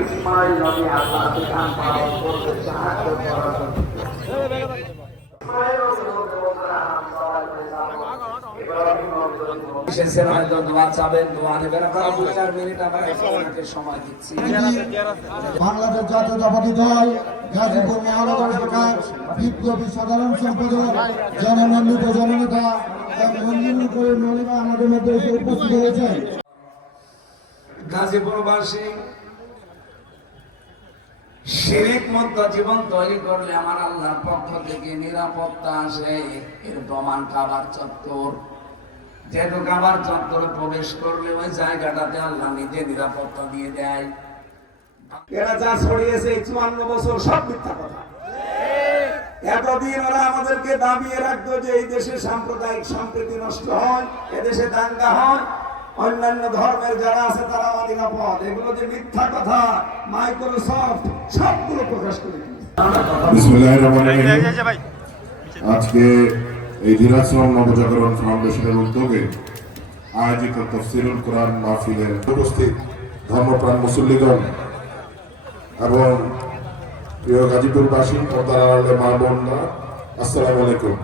ইসমাইল নবী আল্লাহ বিধান পালন করতে সাহায্য করার জন্য বাংলাদেশ জাতীয়তাবাদী দল গাজীপুর মহানগর শাখার বিপ্লবী সাধারণ সম্পাদক জননন্দিত জননেতা মঞ্জুরুল করিম মলিনা আমাদের মধ্যে এসে উপস্থিত হয়েছেন। গাজীপুরবাসী শিরিক মুক্ত জীবন তৈরি করলে আমার আল্লাহর পক্ষ থেকে নিরাপত্তা আসে। এর প্রমাণ কাবার চত্বর। যেহেতু কাবার চত্বরে প্রবেশ করলে ওই জায়গাটাতে আল্লাহ নিজে নিরাপত্তা দিয়ে দেয়। এরা যা ছড়িয়েছে 54 বছর সব মিথ্যা কথা। এতদিন ওরা আমাদেরকে দাবিয়ে রাখতো যে এই দেশে সাম্প্রদায়িক সম্প্রীতি নষ্ট হয়, এদেশে দাঙ্গা হয়, অন্যান্য ধর্মের যারা আছে তারা অনিরাপদ। এগুলো যে মিথ্যা কথা মাইক্রোসফট সবগুলো প্রকাশ করে দিয়েছে। বিসমিল্লাহির রহমানির রহিম। আজকে এই দিনাজপুর নবজাগরণ ফাউন্ডেশনের উদ্যোগে আয়োজিত তাফসীরুল কোরআন মাহফিলে উপস্থিত ধর্মপ্রাণ মুসল্লিগণ এবং প্রিয় গাজীপুরবাসী, পর্দার আড়ালে মা বোনরা, আসসালামু আলাইকুম।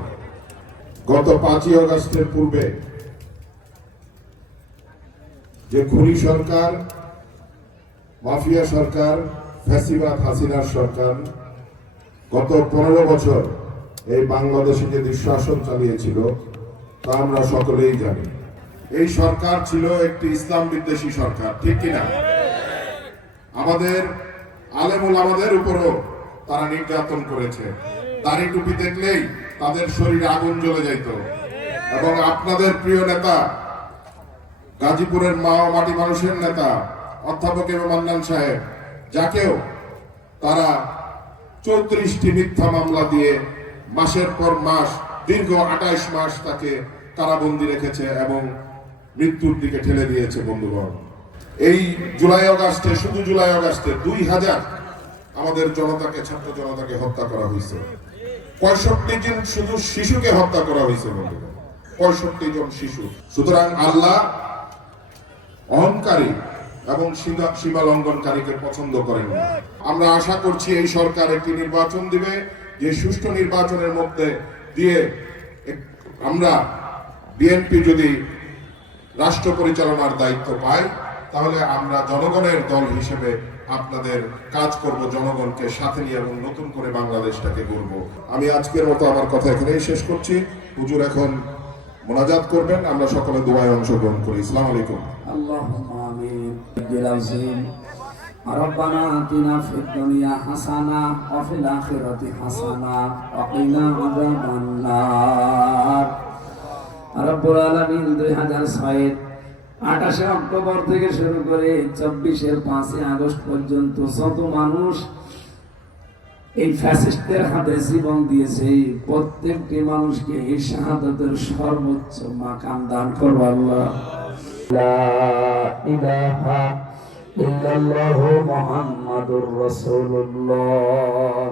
গত 5ই আগস্টের পূর্বে যে খুনি সরকার, মাফিয়া সরকার, ফ্যাসিবাদ হাসিনার সরকার গত 15 বছর এই বাংলাদেশে যে দুঃশাসন চালিয়েছিল তা আমরা সকলেই জানি। এই সরকার ছিল একটি ইসলাম বিদ্বেষী সরকার, ঠিক কিনা? আমাদের আলেম ওলামাদের উপরও তারা নির্যাতন করেছে। দাড়ি টুপি দেখলেই তাদের শরীরে আগুন জ্বলে যাইত। এবং আপনাদের প্রিয় নেতা, গাজীপুরের মা ও মাটি মানুষের নেতা অধ্যাপক মান্নান সাহেব, যাকেও তারা 34টি মিথ্যা মামলা দিয়ে মাসের পর মাস, দীর্ঘ 28 মাস তাকে কারাবন্দী রেখেছে এবং মৃত্যুর দিকে ঠেলে দিয়েছে। বন্ধুগণ, এই জুলাই আগস্টে, শুধু জুলাই আগস্টে 2000 আমাদের জনতাকে, ছাত্র জনতাকে হত্যা করা হয়েছে। 65 জন শুধু শিশুকে হত্যা করা হয়েছে। বন্ধুগণ, 65 জন শিশু। সুতরাং আল্লাহ অহংকারী এবং সীমা লঙ্ঘনকারীকে পছন্দ করেন না। আমরা আশা করছি এই সরকার একটি নির্বাচন দিবে, যে সুষ্ঠু নির্বাচনের মধ্যে দিয়ে আমরা বিএনপি যদি রাষ্ট্র পরিচালনার দায়িত্ব পাই, তাহলে আমরা জনগণের দল হিসেবে আপনাদের কাজ করব, জনগণকে সাথে নিয়ে এবং নতুন করে বাংলাদেশটাকে গড়ব। আমি আজকের মতো আমার কথা এখানেই শেষ করছি। হুজুর এখন মোনাজাত করবেন, আমরা সকলে দোয়ায় অংশগ্রহণ করি। আসসালামু আলাইকুম। আল্লাহুম্মা আমিন। বিলাজিম রব্বানা আতিনা ফিদ দুনিয়া হাসানা ওয়া ফিল আখিরাতি হাসানা ওয়া কিনা আযাবান নার। রব্বুল আলামিন 2006 অক্টোবর থেকে শুরু করে 24 5 আগস্ট পর্যন্ত যত মানুষ এই ফ্যাসিস্টদের হাতে জীবন দিয়েছে, প্রত্যেকটি মানুষকে এই শাহাদাতের সর্বোচ্চ মাকাম দান করো আল্লাহ। লা ইলাহা ইল্লাল্লাহু মুহাম্মাদুর রাসূলুল্লাহ।